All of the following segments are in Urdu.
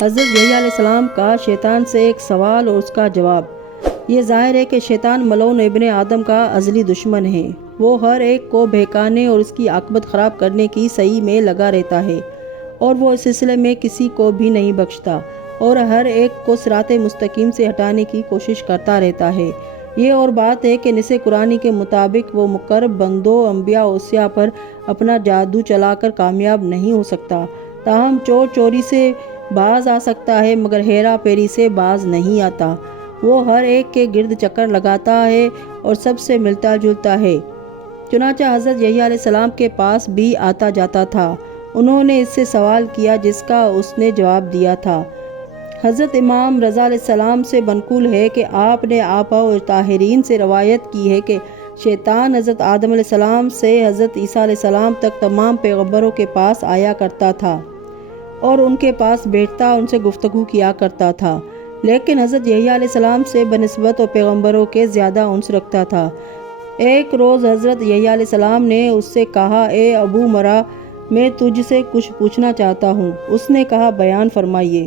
حضرت یحییٰ علیہ السلام کا شیطان سے ایک سوال اور اس کا جواب۔ یہ ظاہر ہے کہ شیطان ملعون ابن آدم کا ازلی دشمن ہے۔ وہ ہر ایک کو بہکانے اور اس کی عاقبت خراب کرنے کی سعی میں لگا رہتا ہے، اور وہ اس سلسلے میں کسی کو بھی نہیں بخشتا اور ہر ایک کو صراط مستقیم سے ہٹانے کی کوشش کرتا رہتا ہے۔ یہ اور بات ہے کہ نص قرآنی کے مطابق وہ مقرب بندوں، انبیاء و اوصیاء پر اپنا جادو چلا کر کامیاب نہیں ہو سکتا، تاہم چور چوری سے باز آ سکتا ہے مگر ہیرا پھیری سے باز نہیں آتا۔ وہ ہر ایک کے گرد چکر لگاتا ہے اور سب سے ملتا جلتا ہے۔ چنانچہ حضرت یحییٰ علیہ السلام کے پاس بھی آتا جاتا تھا۔ انہوں نے اس سے سوال کیا جس کا اس نے جواب دیا تھا۔ حضرت امام رضا علیہ السلام سے منقول ہے کہ آپ نے آباء و طاہرین سے روایت کی ہے کہ شیطان حضرت آدم علیہ السلام سے حضرت عیسیٰ علیہ السلام تک تمام پیغمبروں کے پاس آیا کرتا تھا اور ان کے پاس بیٹھتا ان سے گفتگو کیا کرتا تھا، لیکن حضرت یحییٰ علیہ السلام سے بنسبت و پیغمبروں کے زیادہ انس رکھتا تھا۔ ایک روز حضرت یحییٰ علیہ السلام نے اس سے کہا، اے ابو مرا، میں تجھ سے کچھ پوچھنا چاہتا ہوں۔ اس نے کہا، بیان فرمائیے۔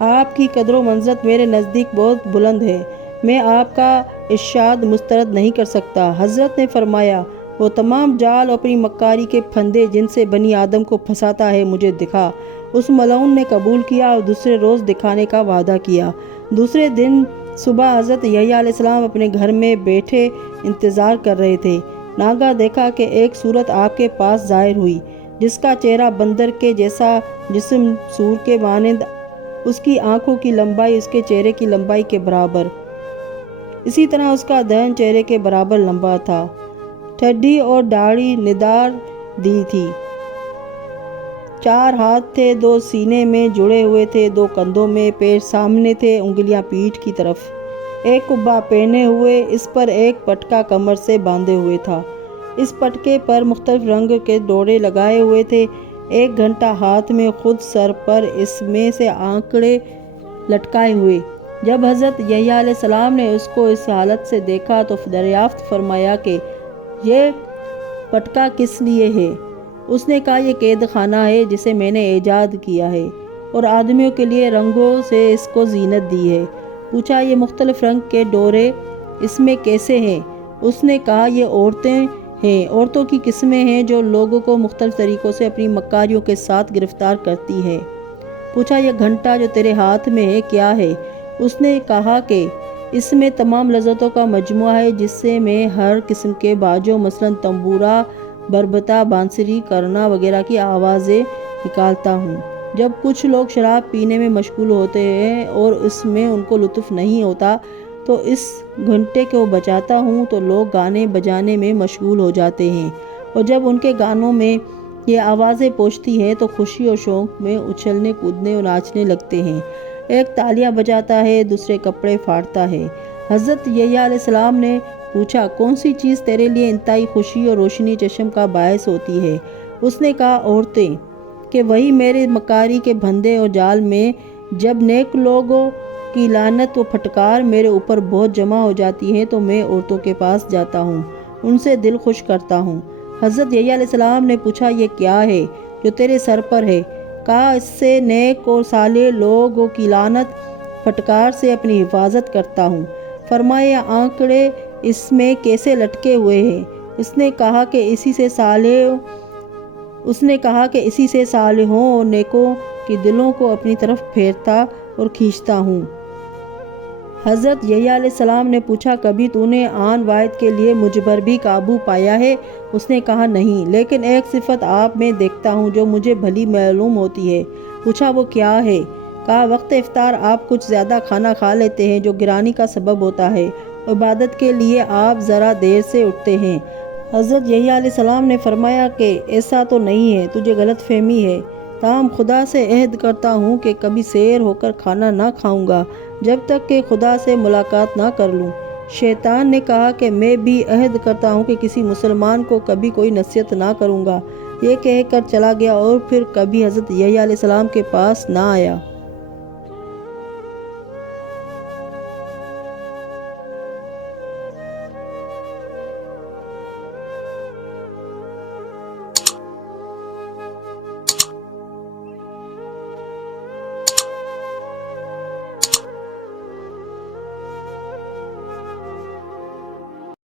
آپ کی قدر و منزلت میرے نزدیک بہت بلند ہے، میں آپ کا ارشاد مسترد نہیں کر سکتا۔ حضرت نے فرمایا، وہ تمام جال اور اپنی مکاری کے پھندے جن سے بنی آدم کو پھنساتا ہے مجھے دکھا۔ اس ملعون نے قبول کیا اور دوسرے روز دکھانے کا وعدہ کیا۔ دوسرے دن صبح حضرت یحییٰ علیہ السلام اپنے گھر میں بیٹھے انتظار کر رہے تھے۔ ناگہاں دیکھا کہ ایک صورت آپ کے پاس ظاہر ہوئی جس کا چہرہ بندر کے جیسا، جسم سور کے مانند، اس کی آنکھوں کی لمبائی اس کے چہرے کی لمبائی کے برابر، اسی طرح اس کا دہن چہرے کے برابر لمبا تھا۔ ٹھڈی اور داڑھی ندار دی تھی۔ 4 ہاتھ تھے، 2 سینے میں جڑے ہوئے تھے، 2 کندھوں میں، پیر سامنے تھے، انگلیاں پیٹھ کی طرف، ایک قبہ پہنے ہوئے، اس پر ایک پٹکا کمر سے باندھے ہوئے تھا۔ اس پٹکے پر مختلف رنگ کے ڈورے لگائے ہوئے تھے۔ ایک گھنٹہ ہاتھ میں، خود سر پر اس میں سے آنکڑے لٹکائے ہوئے۔ جب حضرت یحییٰ علیہ السلام نے اس کو اس حالت سے دیکھا تو دریافت فرمایا کہ یہ پٹکا کس لیے ہے؟ اس نے کہا، یہ قید خانہ ہے جسے میں نے ایجاد کیا ہے اور آدمیوں کے لیے رنگوں سے اس کو زینت دی ہے۔ پوچھا، یہ مختلف رنگ کے ڈورے اس میں کیسے ہیں؟ اس نے کہا، یہ عورتیں ہیں، عورتوں کی قسمیں ہیں جو لوگوں کو مختلف طریقوں سے اپنی مکاریوں کے ساتھ گرفتار کرتی ہے۔ پوچھا، یہ گھنٹا جو تیرے ہاتھ میں ہے کیا ہے؟ اس نے کہا کہ اس میں تمام لذتوں کا مجموعہ ہے جس سے میں ہر قسم کے باجوں، مثلاً تنبورا، بربتا، بانسری، کرنا وغیرہ کی آوازیں نکالتا ہوں۔ جب کچھ لوگ شراب پینے میں مشغول ہوتے ہیں اور اس میں ان کو لطف نہیں ہوتا تو اس گھنٹے کو بجاتا ہوں تو لوگ گانے بجانے میں مشغول ہو جاتے ہیں، اور جب ان کے گانوں میں یہ آوازیں پہنچتی ہیں تو خوشی اور شوق میں اچھلنے کودنے اور ناچنے لگتے ہیں۔ ایک تالیاں بجاتا ہے، دوسرے کپڑے پھاڑتا ہے۔ حضرت یحییٰ علیہ السلام نے پوچھا، کون سی چیز تیرے لیے انتہائی خوشی اور روشنی چشم کا باعث ہوتی ہے؟ اس نے کہا، عورتیں، کہ وہی میرے مکاری کے پھندے اور جال میں جب نیک لوگوں کی لعنت و پھٹکار میرے اوپر بہت جمع ہو جاتی ہے تو میں عورتوں کے پاس جاتا ہوں، ان سے دل خوش کرتا ہوں۔ حضرت یحییٰ علیہ السلام نے پوچھا، یہ کیا ہے جو تیرے سر پر ہے؟ کہا، اس سے نیک اور صالح لوگوں کی لعنت پھٹکار سے اپنی حفاظت کرتا ہوں۔ فرمایا، آنکڑے اس میں کیسے لٹکے ہوئے ہیں؟ اس نے کہا کہ اسی سے صالحوں اور نیکوں کی دلوں کو اپنی طرف پھیرتا اور کھینچتا ہوں۔ حضرت یحییٰ علیہ السلام نے پوچھا، کبھی تو نے آن واحد کے لیے مجھ پر بھی قابو پایا ہے؟ اس نے کہا، نہیں، لیکن ایک صفت آپ میں دیکھتا ہوں جو مجھے بھلی معلوم ہوتی ہے۔ پوچھا، وہ کیا ہے؟ کہا، وقت افطار آپ کچھ زیادہ کھانا کھا لیتے ہیں جو گرانی کا سبب ہوتا ہے، عبادت کے لیے آپ ذرا دیر سے اٹھتے ہیں۔ حضرت یحییٰ علیہ السلام نے فرمایا کہ ایسا تو نہیں ہے، تجھے غلط فہمی ہے، تاہم خدا سے عہد کرتا ہوں کہ کبھی سیر ہو کر کھانا نہ کھاؤں گا جب تک کہ خدا سے ملاقات نہ کر لوں۔ شیطان نے کہا کہ میں بھی عہد کرتا ہوں کہ کسی مسلمان کو کبھی کوئی نصیحت نہ کروں گا۔ یہ کہہ کر چلا گیا اور پھر کبھی حضرت یحییٰ علیہ السلام کے پاس نہ آیا۔